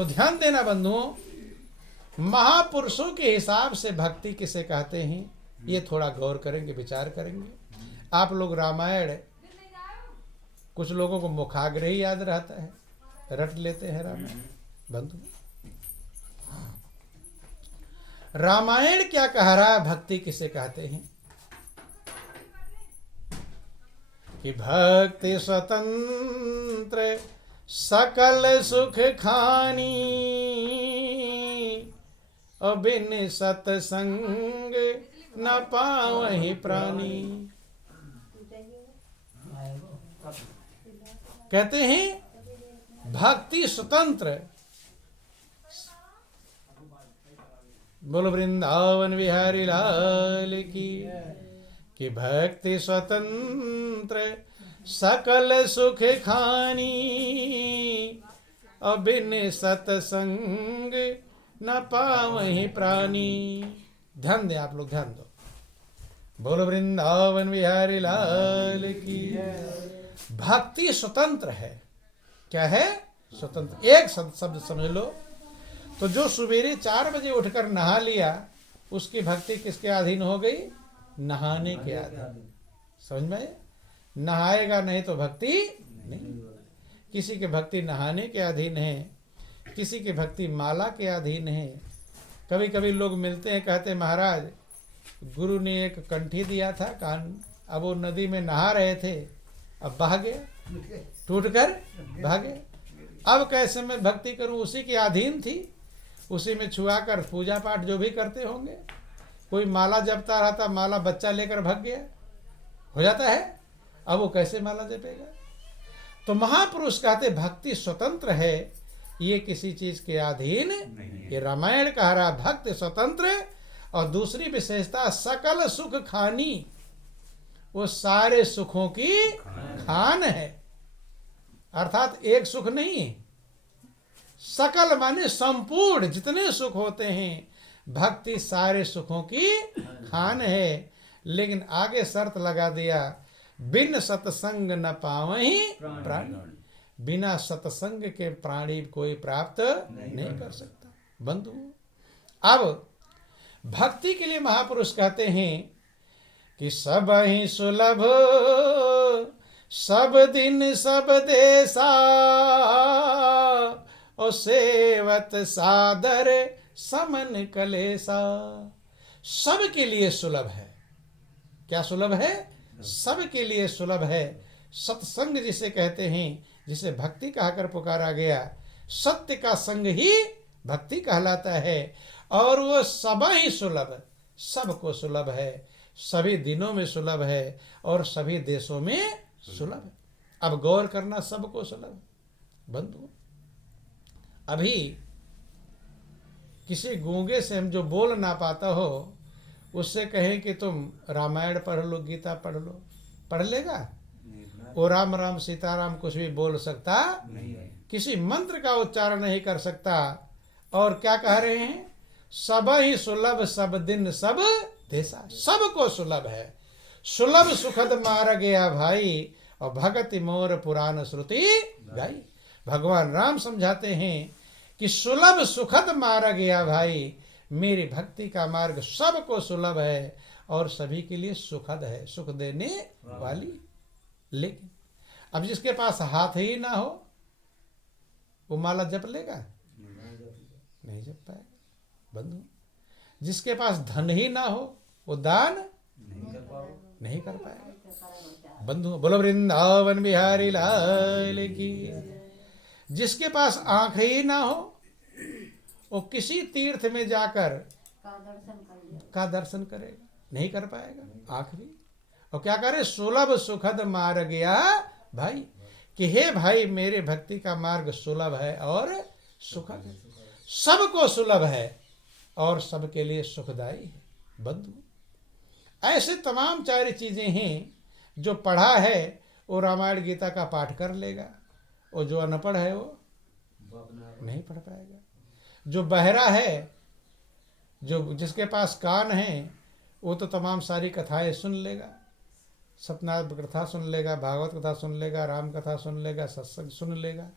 तो ध्यान देना बंधुओं, महापुरुषों के हिसाब से भक्ति किसे कहते हैं ये थोड़ा गौर करेंगे, विचार करेंगे। आप लोग रामायण, कुछ लोगों को मुखाग्र ही याद रहता है, रट लेते हैं रामायण। बंधु, रामायण क्या कह रहा है, भक्ति किसे कहते हैं? कि भक्ति स्वतंत्र सकल सुख खानी, और बिन सतसंग न पावहि प्राणी। कहते हैं भक्ति स्वतंत्र, बोलो वृंदावन बिहारी लाल की, कि भक्ति स्वतंत्र सकल सुख खानी, और बिन सतसंग न पावहि प्राणी। ध्यान दे आप लोग, ध्यान दो। बोलो वृंदावन बिहारी लाल की। भक्ति स्वतंत्र है। क्या है? स्वतंत्र। एक शब्द समझ लो, तो जो सवेरे 4 बजे उठकर नहा लिया, उसकी भक्ति किसके अधीन हो गई? नहाने के अधीन। समझ में? नहाएगा नहीं तो भक्ति नहीं। किसी की भक्ति नहाने के अधीन है, किसी की भक्ति माला के अधीन है। कभी कभी लोग मिलते हैं, कहते हैं महाराज गुरु ने एक कंठी दिया था कान, अब वो नदी में नहा रहे थे, अब बह गया, टूट कर भागे, अब कैसे मैं भक्ति करूं? उसी की अधीन थी, उसी में छुआ कर पूजा पाठ जो भी करते होंगे। कोई माला जपता रहता, माला बच्चा लेकर भाग गया, हो जाता है, अब वो कैसे माला जपेगा? तो महापुरुष कहते भक्ति स्वतंत्र है, ये किसी चीज के अधीन। ये रामायण कह रहा भक्ति स्वतंत्र। और दूसरी विशेषता सकल सुख खानी, वो सारे सुखों की खान है। अर्थात एक सुख नहीं, सकल माने संपूर्ण जितने सुख होते हैं, भक्ति सारे सुखों की खान है। लेकिन आगे शर्त लगा दिया, बिन सत्संग न पावहि प्राणी। बिना सत्संग के प्राणी कोई प्राप्त नहीं कर सकता। बंधु, अब भक्ति के लिए महापुरुष कहते हैं कि सब ही सुलभ सब दिन सब देशा, और सेवत सादर समन कलेसा। सब के लिए सुलभ है। क्या सुलभ है? सब के लिए सुलभ है। सत्संग जिसे कहते हैं, जिसे भक्ति कहकर पुकारा गया, सत्य का संग ही भक्ति कहलाता है। और वो सब ही सुलभ, सबको सुलभ है, सभी दिनों में सुलभ है, और सभी देशों में सुलभ है। अब गौर करना, सबको सुलभ। बंधु, अभी किसी गूंगे से हम जो बोल ना पाता हो, उससे कहें कि तुम रामायण पढ़ लो, गीता पढ़ लो, पढ़ लेगा? वो राम राम सीताराम कुछ भी बोल सकता नहीं, किसी मंत्र का उच्चारण नहीं कर सकता। और क्या कह रहे हैं? सब ही सुलभ सब दिन सब देशा। सबको सुलभ है। सुलभ सुखद मार गया भाई, और भगति मोर पुराण श्रुति गाई। भगवान राम समझाते हैं कि सुलभ सुखद मार गया भाई, मेरी भक्ति का मार्ग सबको सुलभ है और सभी के लिए सुखद है, सुख देने वाली। लेकिन अब जिसके पास हाथ ही ना हो, वो माला जप लेगा? नहीं जप पाएगा। बंधु, जिसके पास धन ही ना हो, वो दान नहीं कर पाएगा। बंधु, बोलो वृंदावन बिहारी लाल की। जिसके पास आंख ही ना हो, वो किसी तीर्थ में जाकर का दर्शन करेगा? नहीं कर पाएगा। आंख भी। और क्या करे? सुलभ सुखद मार्ग गया भाई, कि हे भाई मेरे भक्ति का मार्ग सुलभ है और सुखद है, सबको सुलभ है और सबके लिए सुखदायी है। बंधु, ऐसे तमाम 4 चीजें हैं। जो पढ़ा है वो रामायण गीता का पाठ कर लेगा, और जो अनपढ़ है वो नहीं पढ़ पाएगा। जो बहरा है, जो जिसके पास कान है, वो तो तमाम सारी कथाएं सुन लेगा, सत्यनारायण कथा सुन लेगा, भागवत कथा सुन लेगा, राम कथा सुन लेगा, सत्संग सुन लेगा।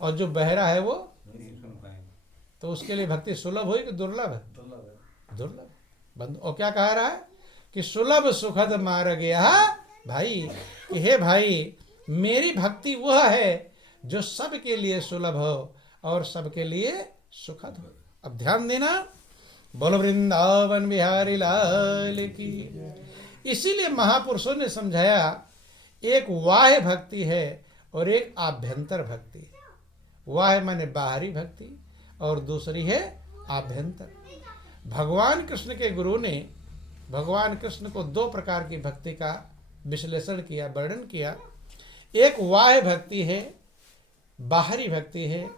और जो बहरा है वो तो उसके लिए भक्ति सुलभ हुई कि दुर्लभ है? दुर्लभ। बंधु और क्या कह रहा है कि सुलभ सुखद मार्ग गया भाई, कि हे भाई मेरी भक्ति वह है जो सबके लिए सुलभ हो और सबके लिए सुखद हो। अब ध्यान देना, बोलो वृंदावन बिहारी लाल की। इसीलिए महापुरुषों ने समझाया एक बाह्य भक्ति है और एक आभ्यंतर भक्ति है। बाह्य माने बाहरी भक्ति और दूसरी है आभ्यंतर। भगवान कृष्ण के गुरु ने भगवान कृष्ण को दो प्रकार की भक्ति का विश्लेषण किया, वर्णन किया। एक बाह्य भक्ति है, बाहरी भक्ति है,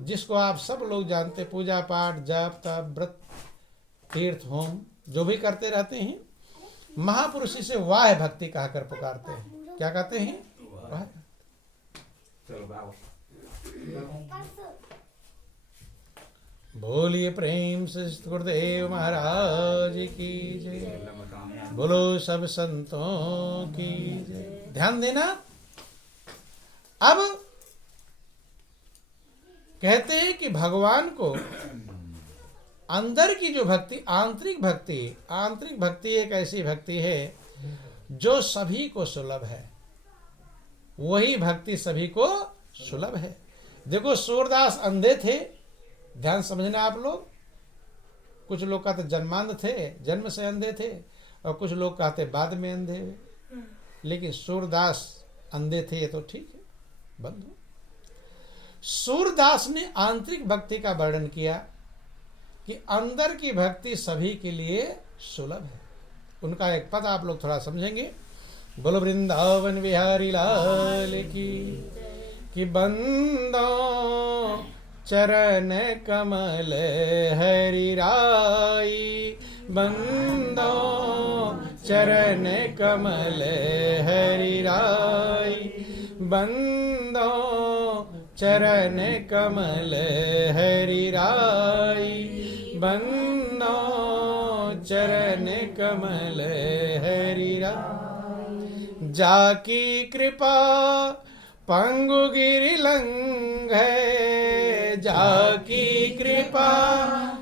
जिसको आप सब लोग जानते, पूजा पाठ जप तप व्रत तीर्थ होम जो भी करते रहते हैं। महापुरुष इसे बाह्य भक्ति कहकर पुकारते हैं। क्या कहते हैं? बाह्य। बोलिए प्रेम से गुरुदेव महाराज की जय, बोलो सब संतों की जय। ध्यान देना, अब कहते हैं कि भगवान को अंदर की जो भक्ति, आंतरिक भक्ति एक ऐसी भक्ति है जो सभी को सुलभ है। वही भक्ति सभी को सुलभ है। देखो सूरदास अंधे थे, ध्यान समझना आप लोग। कुछ लोग कहते जन्मांध थे, जन्म से अंधे थे, और कुछ लोग कहते बाद में अंधे हुए, लेकिन सूरदास अंधे थे ये तो ठीक है बंधु। सूरदास ने आंतरिक भक्ति का वर्णन किया कि अंदर की भक्ति सभी के लिए सुलभ है। उनका एक पद आप लोग थोड़ा समझेंगे। बोलो वृंदावन बिहारी लाल की, कि बंदो चरण कमल हरि राई, बंदो चरण कमल हरि राई, बंदो चरण कमल हरि राई, बंदो चरण कमल हरि राई। जाकी कृपा पंगु गिरि लंघै, जाकी कृपा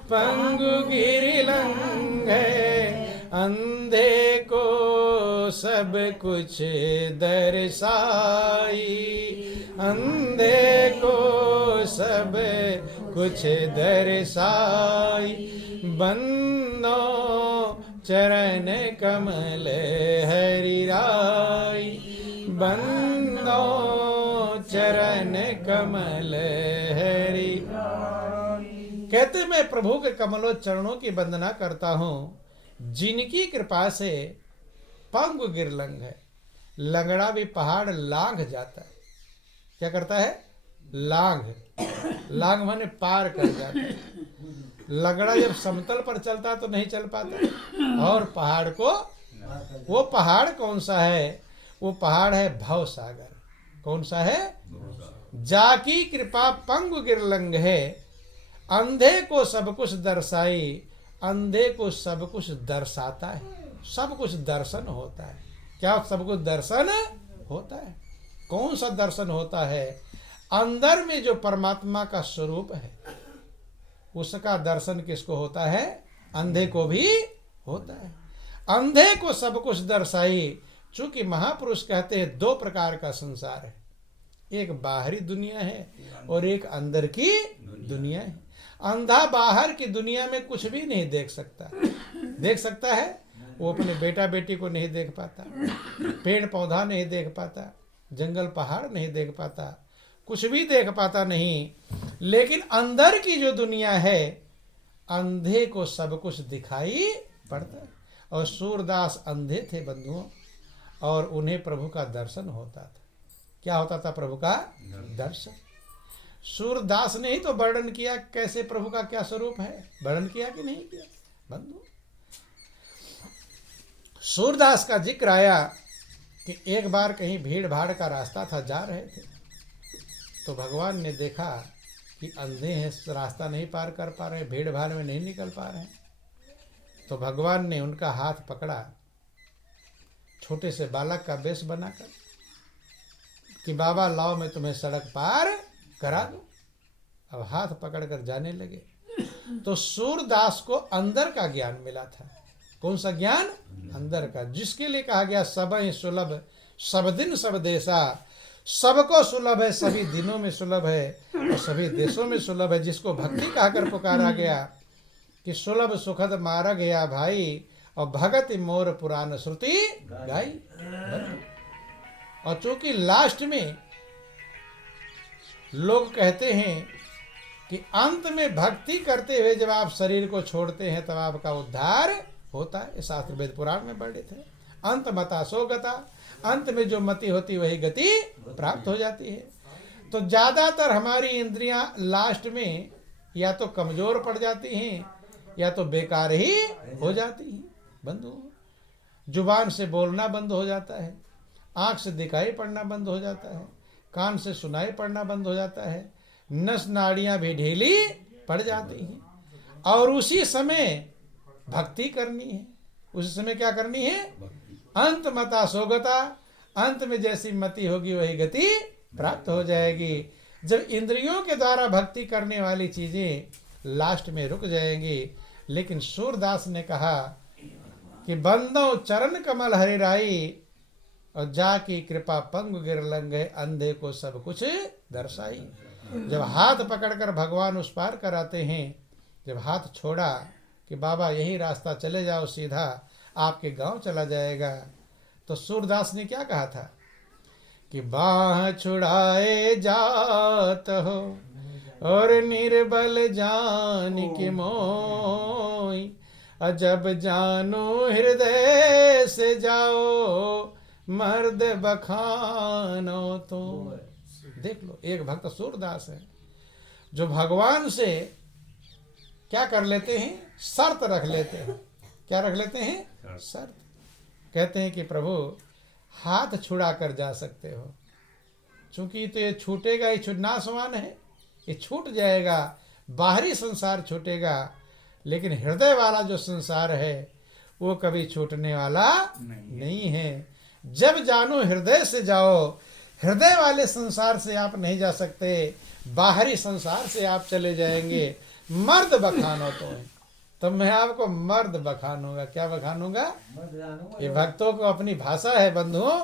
पंगु गिरि लंघै, अंधे को सब कुछ दर्शाई, अंधे को सब कुछ दर्शाई, बंदो चरण कमल हरि राई, बंदो चरण कमल हरि। कहते मैं प्रभु के कमलों चरणों की वंदना करता हूँ जिनकी कृपा से पंगु गिरलंघ है, लंगड़ा भी पहाड़ लांघ जाता है। क्या करता है? लांघ। लांघ माने पार कर जाता है। लंगड़ा जब समतल पर चलता है तो नहीं चल पाता, और पहाड़ को, वो पहाड़ कौन सा है? वो पहाड़ है भव सागर। कौन सा है? जाकी कृपा पंगु गिरलंघ है, अंधे को सब कुछ दर्शाई, अंधे को सब कुछ दर्शाता है, सब कुछ दर्शन होता है। क्या सब कुछ दर्शन होता है? कौन सा दर्शन होता है? अंदर में जो परमात्मा का स्वरूप है उसका दर्शन किसको होता है? अंधे को भी होता है। अंधे को सब कुछ दर्शाई। चूंकि महापुरुष कहते हैं दो प्रकार का संसार है, एक बाहरी दुनिया है और एक अंदर की दुनिया है। अंधा बाहर की दुनिया में कुछ भी नहीं देख सकता। देख सकता है? वो अपने बेटा बेटी को नहीं देख पाता, पेड़ पौधा नहीं देख पाता, जंगल पहाड़ नहीं देख पाता, कुछ भी देख पाता नहीं। लेकिन अंदर की जो दुनिया है, अंधे को सब कुछ दिखाई पड़ता है। और सूरदास अंधे थे बंधुओं, और उन्हें प्रभु का दर्शन होता था। क्या होता था? प्रभु का दर्शन। सूरदास ने ही तो वर्णन किया कैसे प्रभु का क्या स्वरूप है। वर्णन किया कि नहीं किया बंधु? सूरदास का जिक्र आया कि एक बार कहीं भीड़ भाड़ का रास्ता था, जा रहे थे, तो भगवान ने देखा कि अंधे हैं, रास्ता नहीं पार कर पा रहे, भीड़ भाड़ में नहीं निकल पा रहे। तो भगवान ने उनका हाथ पकड़ा, छोटे से बालक का वेश बनाकर, कि बाबा लाओ मैं तुम्हें सड़क पार करा दूं। अब हाथ पकड़कर जाने लगे। तो सूरदास को अंदर का ज्ञान मिला था। कौन सा ज्ञान? अंदर का, जिसके लिए कहा गया सब ही सुलभ सब दिन सब देशा। सबको सुलभ है, सभी दिनों में सुलभ है और सभी देशों में सुलभ है। जिसको भक्ति कहकर पुकारा गया कि सुलभ सुखद मारा गया भाई, और भगत मोर पुराण श्रुति गाई। और चूंकि लास्ट में लोग कहते हैं कि अंत में भक्ति करते हुए जब आप शरीर को छोड़ते हैं तब आपका उद्धार होता है। शास्त्र वेद पुराण में वर्णित है। अंत मता सो गता, अंत में जो मति होती वही गति प्राप्त हो जाती है। तो ज्यादातर हमारी इंद्रियां लास्ट में या तो कमजोर पड़ जाती हैं या तो बेकार ही हो जाती हैं। बंधु, जुबान से बोलना बंद हो जाता है, आंख से दिखाई पड़ना बंद हो जाता है, कान से सुनाई पड़ना बंद हो जाता है, नस नाड़ियां भी ढीली पड़ जाती हैं। और उसी समय भक्ति करनी है। उसी समय क्या करनी है? अंत मता सोगता, अंत में जैसी मति होगी वही गति प्राप्त हो जाएगी। जब इंद्रियों के द्वारा भक्ति करने वाली चीजें लास्ट में रुक जाएंगी। लेकिन सूरदास ने कहा कि बंदो चरण कमल हरिराई, और जाकी कृपा पंग गिर लंघे, अंधे को सब कुछ दर्शाई। जब हाथ पकड़कर भगवान उस पार कराते हैं, जब हाथ छोड़ा कि बाबा यही रास्ता चले जाओ सीधा, आपके गांव चला जाएगा, तो सूरदास ने क्या कहा था कि बाह छुड़ाए जात हो और निर्बल जान के मोई, जब जानो हृदय से जाओ मर्द बखानो। तो देख लो, एक भक्त सूरदास है जो भगवान से क्या कर लेते हैं? शर्त रख लेते हैं। क्या रख लेते हैं? शर्त। कहते हैं कि प्रभु हाथ छुड़ा कर जा सकते हो, चूंकि तो ये छूटेगा ही, छूटना समान है, ये छूट जाएगा, बाहरी संसार छूटेगा, लेकिन हृदय वाला जो संसार है वो कभी छूटने वाला नहीं है। जब जानो हृदय से जाओ, हृदय वाले संसार से आप नहीं जा सकते, बाहरी संसार से आप चले जाएंगे। मर्द बखानो तो मैं आपको मर्द बखानूंगा। क्या बखानूंगा? ये भक्तों को अपनी भाषा है बंधुओं,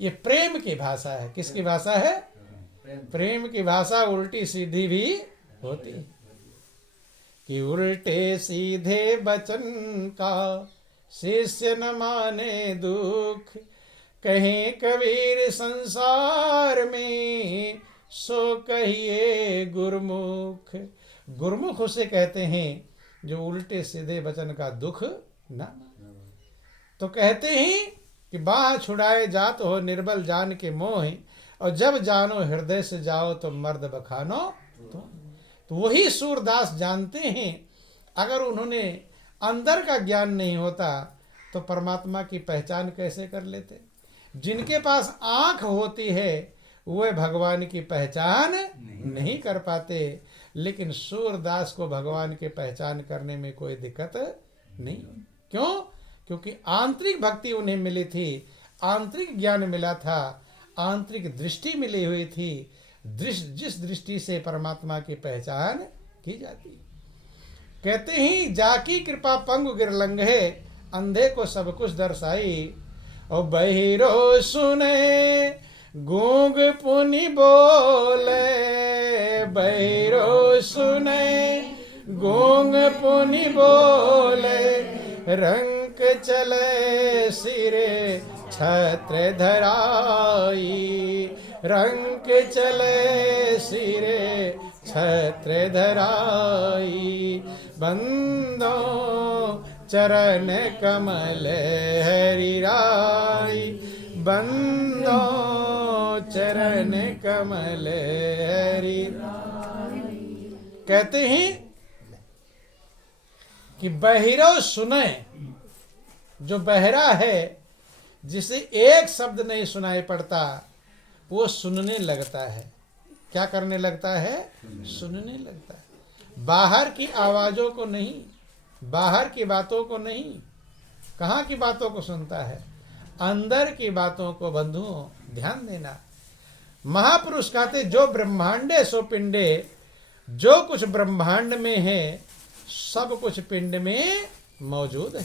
ये प्रेम की भाषा है। किसकी भाषा है? प्रेम की भाषा उल्टी सीधी भी होती है कि उल्टे सीधे वचन का शिष्य न माने दुख, कहीं कबीर संसार में सो कहिए गुरमुख। गुरमुख उसे कहते हैं जो उल्टे सीधे वचन का दुख ना। तो कहते हैं कि बाह छुड़ाए जात हो निर्बल जान के मोह, और जब जानो हृदय से जाओ तो मर्द बखानो। तो वही सूरदास जानते हैं। अगर उन्होंने अंदर का ज्ञान नहीं होता तो परमात्मा की पहचान कैसे कर लेते? जिनके पास आंख होती है वे भगवान की पहचान नहीं कर पाते, लेकिन सूरदास को भगवान की पहचान करने में कोई दिक्कत नहीं। क्यों? क्योंकि आंतरिक भक्ति उन्हें मिली थी, आंतरिक ज्ञान मिला था, आंतरिक दृष्टि मिली हुई थी, जिस दृष्टि से परमात्मा की पहचान की जाती। कहते ही जाकी कृपा पंगु गिर लंघे, अंधे को सब कुछ दर्शाई, और बहिरो सुने गूंग पुनि बोले, बहिरो सुने गूंग पुनि बोले, रंक चले सिरे छत्र धराई, रंक चले सिरे छत्र धराई, बंदो चरण कमल हरिराई, बंदो चरण कमल हरिराई। कहते हैं कि बहिरो सुने, जो बहरा है जिसे एक शब्द नहीं सुनाई पड़ता वो सुनने लगता है। क्या करने लगता है? सुनने लगता है। बाहर की आवाजों को नहीं, बाहर की बातों को नहीं, कहाँ की बातों को सुनता है? अंदर की बातों को। बंधुओं ध्यान देना, महापुरुष कहते जो ब्रह्मांडे सो पिंडे, जो कुछ ब्रह्मांड में है सब कुछ पिंड में मौजूद है।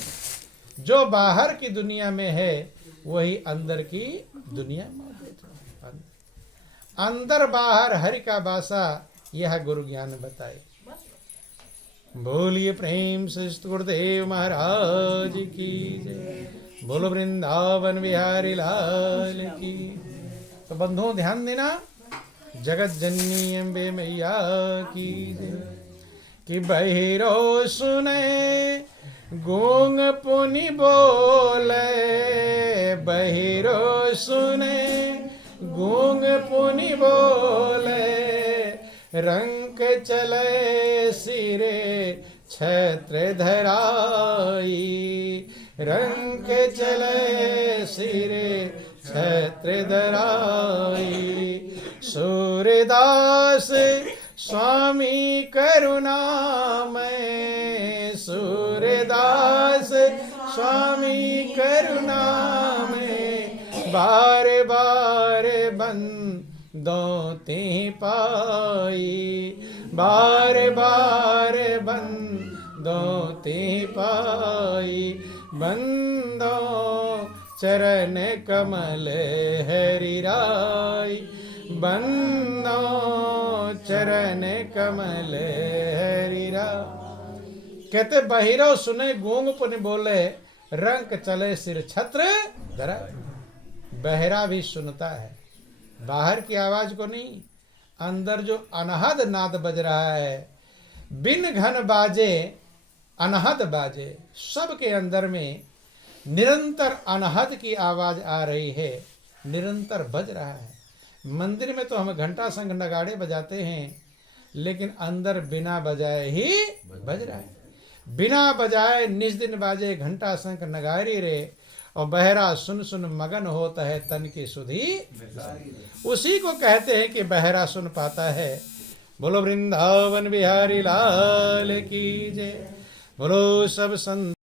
जो बाहर की दुनिया में है वही अंदर की दुनिया मौजूद है। अंदर बाहर हरि का वासा, यह गुरु ज्ञान बताए। बोलिए प्रेम से गुरुदेव महाराज की जय। बोलो वृंदावन बिहारी लाल की। तो बंधुओं ध्यान देना, जगत जननी अम्बे मैया की जय। कि बहिरो सुने गूंग पुनि बोले, बहिरो सुने गूंग पुनि बोले, रंक चले सिरे छत्र धराई, रंक चले सिरे छत्र धराई। सूरदास स्वामी करुणामय, सूरदास स्वामी करुणामय, बार बार बंदों ते पाई, बार बार बंदों ते पाई। बंदों चरण कमल हरि राय, बंदों चरण कमल हरि राय। कहते बहिरो सुने गूंग पुनि बोले, रंक चले सिर छत्र धरा। बहरा भी सुनता है, बाहर की आवाज को नहीं, अंदर जो अनहद नाद बज रहा है, बिन घन बाजे अनहद बाजे। सबके अंदर में निरंतर अनहद की आवाज आ रही है, निरंतर बज रहा है। मंदिर में तो हम घंटा संग नगाड़े बजाते हैं, लेकिन अंदर बिना बजाए ही बज रहा है। बिना बजाए निज दिन बाजे घंटा संग नगारी रे, और बहरा सुन सुन मगन होता है तन की सुधी। उसी को कहते हैं कि बहरा सुन पाता है। बोलो वृंदावन बिहारी लाल की जय। बोलो सब संत